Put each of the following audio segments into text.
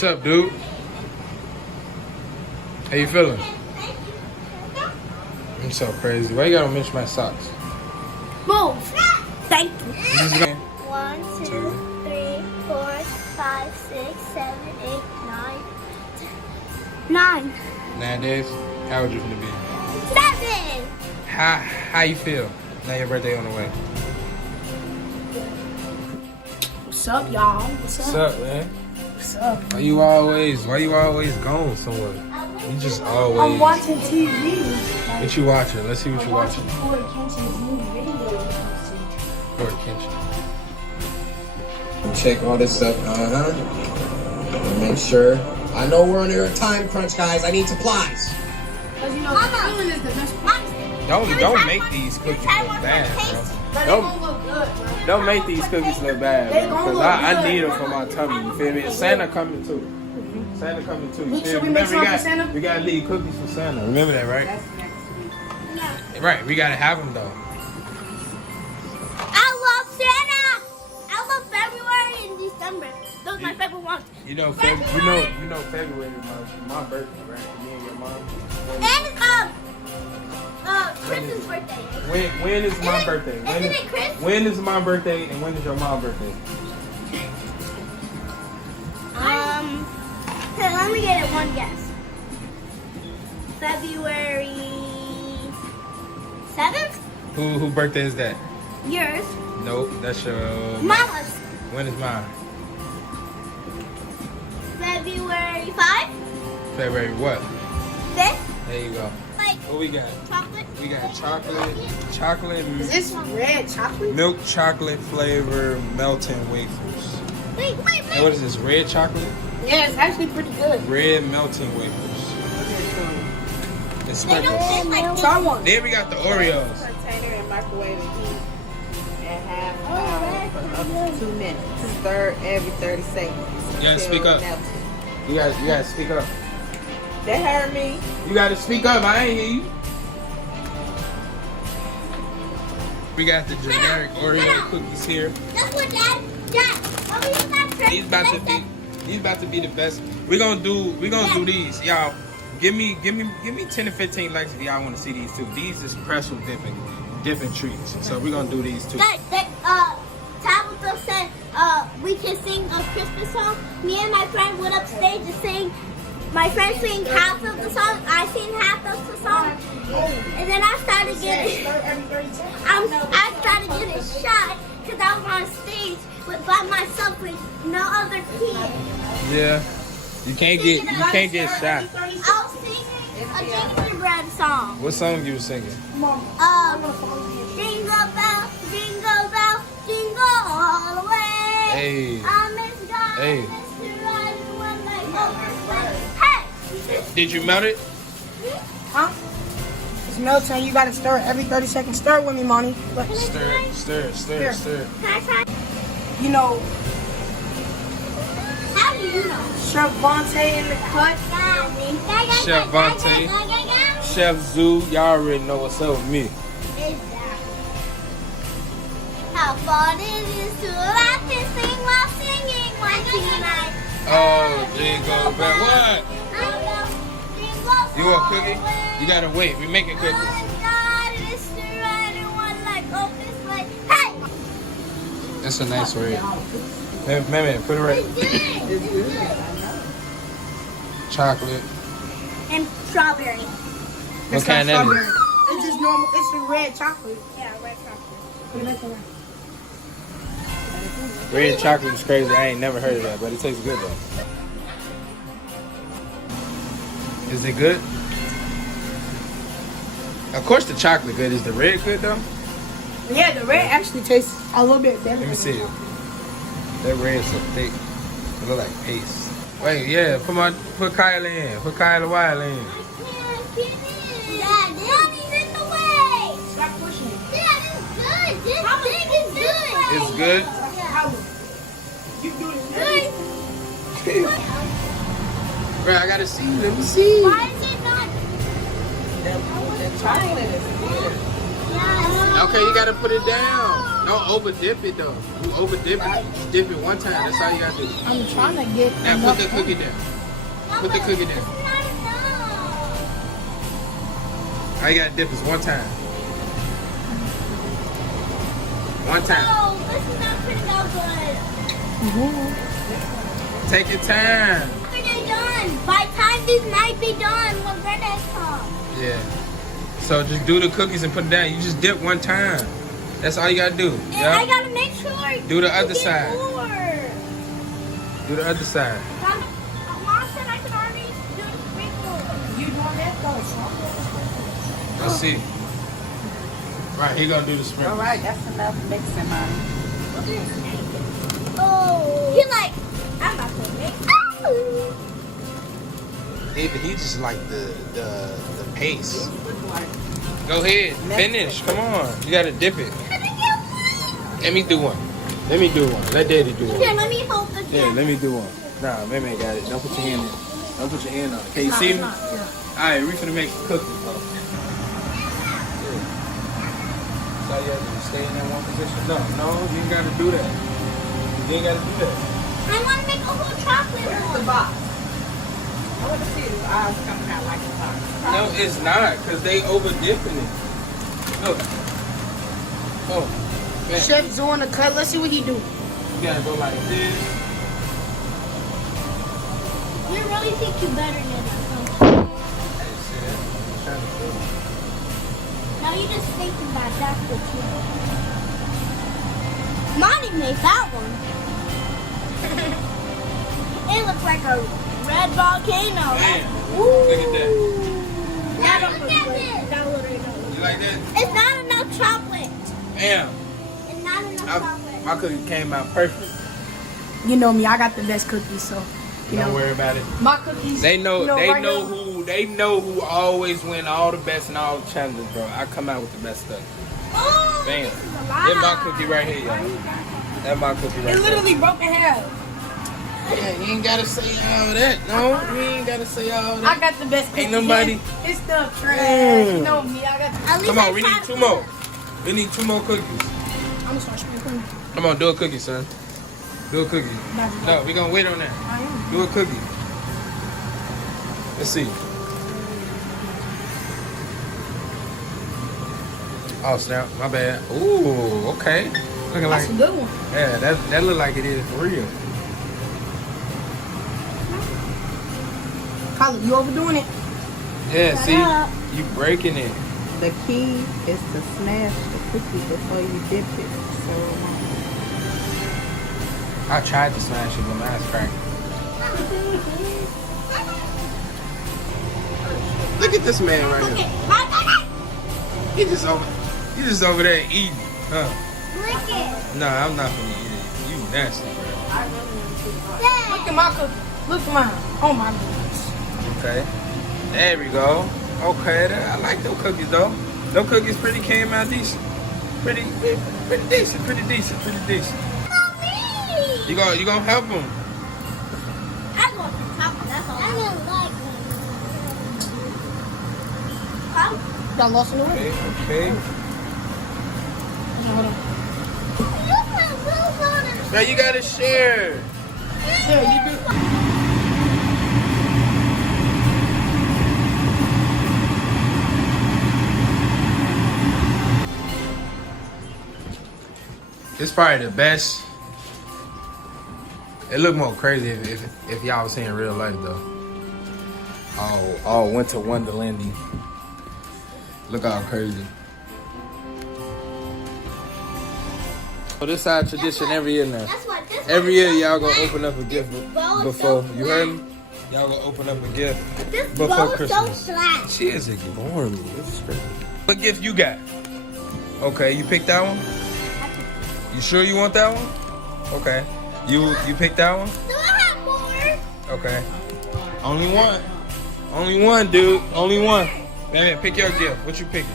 What's up, dude? How you feeling? I'm so crazy. Why you gotta mention my socks? Move. Thank you. 1, 2, 3, 4, 5, 6, 7, 8, 9, 10. 9. 9 days? How old you gonna be? 7. How you feel? Now your birthday on the way. What's up, y'all? What's What's up? up, man? What's up? Why you always gone somewhere? You just always. I'm watching TV. What you watching? Let's see what you watching. Corey Kenshin's new video. Corey Kenshin. Check all this stuff. Make sure. I know we're under a time crunch, guys. I need supplies. Because you know, feeling is the best part. Don't make these cookies look bad, bro. Don't make these cookies look bad, bro. Because I need them for my tummy. You feel me? And Santa coming too. Santa coming too. You feel me? Remember, we gotta leave cookies for Santa. Remember that, right? That's next week. Right. We gotta have them though. I love Santa. I love February and December. Those are my favorite ones. You know February is my birthday, right? Me and your mom. And it's Chris's birthday. When is my birthday? Isn't it Chris? When is my birthday and when is your mom's birthday? Let me get it one guess. February 7th? Who birthday is that? Yours. Nope, that's your Mama's. When is mine? February 5th? February what? 5th? There you go. Like What we got? chocolate? We got chocolate, Is this red chocolate? milk chocolate flavor melting wafers. Wait. And what is this? Red chocolate? Yeah, it's actually pretty good. Red melting wafers. It's They don't sprinkles. taste like Try one. Then we got the Oreos. Container and microwave and heat and half hour for up to 2 minutes. Stir every 30 seconds. You gotta speak Till up. melted. You gotta speak up. They heard me. You gotta speak up. I ain't hear you. We got the generic Oreo cookies here. That's what Dad. What was that trick? These about to be the best. We're gonna do these, y'all. Give me 10 to 15 likes if y'all want to see these too. These is pretzel dipping treats. So we're gonna do these too. Tabitha said we can sing a Christmas song. Me and my friend went upstage to sing. My friend sang half of the song. I sang half of the song. And then I started getting shy because I was on stage by myself with no other kids. Yeah. You can't get shy. I was singing a gingerbread song. What song you were singing? Jingle bell, jingle all the way. Hey. I miss God, Hey. Mr. Right, one night over. Hey! Did you melt it? Huh? It's melting. You gotta stir it every 30 seconds. Stir it with me, Monty. Look. Stir it. Can I try? You know, How do you know? Chef Vontae in the cut. Chef Vontae. Chef Zoo, y'all already know what's up with me. How fun it is to laugh and sing while singing one tonight. Oh, jingle bell. What? You want cookie? You gotta wait. We making cookies. Hey! That's a nice red. Man, put it right. Chocolate. And strawberry. What kind of strawberry. It's just normal. It's a red chocolate. Yeah, red chocolate. Put it back in there. Red chocolate is crazy. I ain't never heard of that, but it tastes good though. Is it good? Of course the chocolate good. Is the red good though? Yeah, the red actually tastes a little bit better. Let me see it. That red's so thick. It look like paste. Wait, yeah, put Kyla in. Put Kyla Wiley in. I can't get in. Dad, Daddy's in the way. Stop pushing it. Dad, it's good. This thing is good. It's good? You do this. Bro, I gotta see. Let me see. Why is it not? The chocolate is good. Yeah. Okay, you gotta put it down. Don't over dip it though. You over dip it, just dip it one time. That's all you gotta do. I'm trying to get. Now put the cookie down. Put the cookie down. All you gotta dip is one time. One time. No, this is not turning out good. Take your time. When they're done. By the time these might be done when grenades come. Yeah. So just do the cookies and put it down. You just dip one time. That's all you gotta do. And Yeah. I gotta make sure. Do the you other get side. more. Do the other side. Mom said I can already do the sprinkle. You doing that though? Let's see. Right, he gonna do the sprinkles. All right, that's enough mixing, Mommy. Oh. He like, I'm about to make. Oh. David, he just like the pace. Look like Go ahead, finish. Come on, you gotta dip it. Let me do one. Let me do one. Let Daddy do Here, one. let me hold the Yeah, let me do one. Nah, Meme got it. Don't put your hand in. Don't put your hand on it. Can you see me? All right, we finna make cookies. Though. So you have to stay in that one position. No, you ain't gotta do that. You ain't gotta do that. I want to make a whole chocolate the one. box. I want to see his eyes coming out like a box. No, it's not, because they over dipping it. Look. Oh, man. Chef's doing the cut. Let's see what he do. You gotta go like this. You really think you're better than us, huh? That's it. I'm trying to do it. Now you just thinking that that's what you do. Monty made that one. It looks like a red volcano. Man, look at that. Now look at this. You like that? It's not enough chocolate. Damn. It's not enough chocolate. My cookie came out perfect. You know me. I got the best cookies, so you Don't know. worry about it. My cookies. They know. you know, They right know now- who. They know who always win all the best in all the challenges, bro. I come out with the best stuff. Oh, Bam. this is a That's my lie. cookie right here, y'all. That's my cookie right It literally broke in half. there. Yeah, you ain't gotta say all that. No, you ain't gotta say all that. I got the best cookies. Ain't nobody- It's the trash. Mm. You know me. I got. At least Come I on, we need tried 2 to- more. We need 2 more cookies. I'm gonna start sprinkling. Come on, do a cookie, son. Do a cookie. No, we gonna wait on that. I am. Do a cookie. Let's see. Oh snap! My bad. Ooh, okay. Looking like That's a good one. yeah. That look like it is for real. Kyla, you overdoing it. Yeah. Shut See, up. you breaking it. The key is to smash the cookie before you dip it. So, I tried to smash it, but mine's cracked. Look at this man right Okay, here. my He just over there eating. Huh? lick it. Nah, I'm not gonna eat it. You nasty, bro. Look at my cookie. Look at mine. Oh my goodness. Okay. There we go. Okay, I like them cookies though. Them cookies came out decent. Pretty decent. Mommy! You gonna help them. I want the chocolate, that's all. I didn't like them. Y'all lost in the way. Okay. Hold on. You put blue on it. Now you gotta share. Yeah, you do. It's probably the best. It look more crazy if y'all was seeing real life though. Oh, Winter Wonderlandy. Look how crazy. So this our tradition every year now. That's what this Every one year is y'all so gonna flat. open up a gift bowl is before. so You heard me? flat. Y'all gonna open up a gift This before bowl is Christmas. so flat. She is ignoring me. This is crazy. What gift you got? Okay, you picked that one? You sure you want that one? Okay. You picked that one? Do I have more? Okay. Only one. Only one, dude. Only one. Man, pick your gift. What you picking?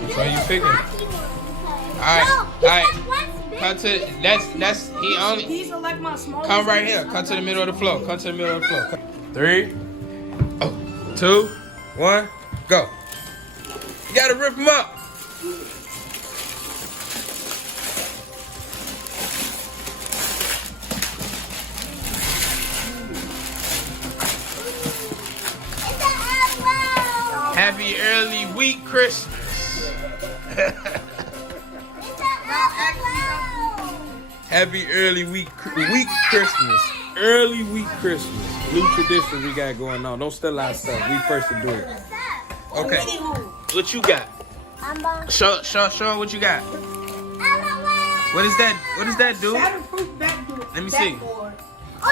Which one you picking? Alright, alright. Come to that's he only These are like my smallest. come right here. Come to the middle of the floor. Come to the middle of the floor. 3, 2, 1. Go. You gotta rip them up. Happy early week Christmas. Happy early week Christmas. Early week Christmas. New tradition we got going on. Don't steal our stuff. We first to do it. Okay. What you got? Show what you got. What is that? What does that do? Shatterproof backboard. Let me see. Oh,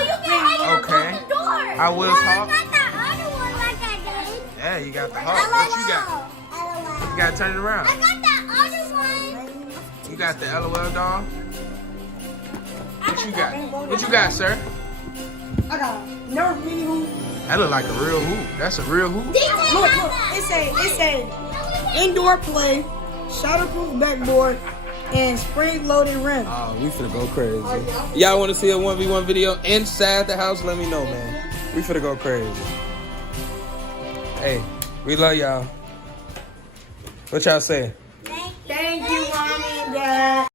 you can Okay. open the door. I will talk. I got that other one like I did. Yeah, you got the heart. What you got? You gotta turn it around. I got that other one. You got the LOL doll. What you got? What you got, sir? I got a Nerf mini hoop. That look like a real hoop. That's a real hoop. Look, it's a indoor play, shatterproof backboard, and spring-loaded rim. Oh, we finna go crazy. Y'all want to see a 1v1 video inside the house? Let me know, man. We finna go crazy. Hey, we love y'all. What y'all say?